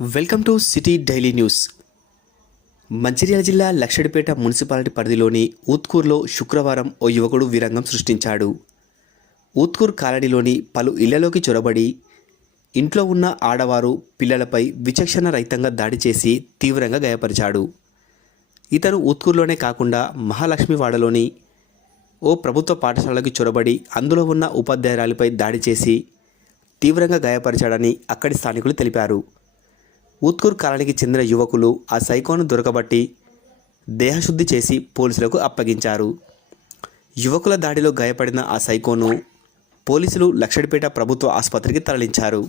Welcome to city daily news. Mancherial జిల్లా Luxettipet municipality పరిధిలోని ఊత్కూర్లో శుక్రవారం ఓ యువకుడు వీరంగం సృష్టించాడు. ఊత్కూర్ కాలనీలోని పలు ఇళ్ళలోకి చొరబడి ఇంట్లో ఉన్న ఆడవారు పిల్లలపై విచక్షణ రహితంగా దాడి చేసి తీవ్రంగా గాయపరిచాడు. ఇతను ఊత్కూర్లోనే కాకుండా మహాలక్ష్మివాడలోని ఓ ప్రభుత్వ పాఠశాలకి చొరబడి అందులో ఉన్న ఉపాధ్యాయురాలిపై దాడి చేసి తీవ్రంగా గాయపరిచాడని అక్కడి స్థానికులు తెలిపారు. ఉత్కూర్ కాలానికి చెందిన యువకులు ఆ సైకోను దొరకబట్టి దేహశుద్ధి చేసి పోలీసులకు అప్పగించారు. యువకుల దాడిలో గాయపడిన ఆ సైకోను పోలీసులు లక్షడిపేట ప్రభుత్వ ఆసుపత్రికి తరలించారు.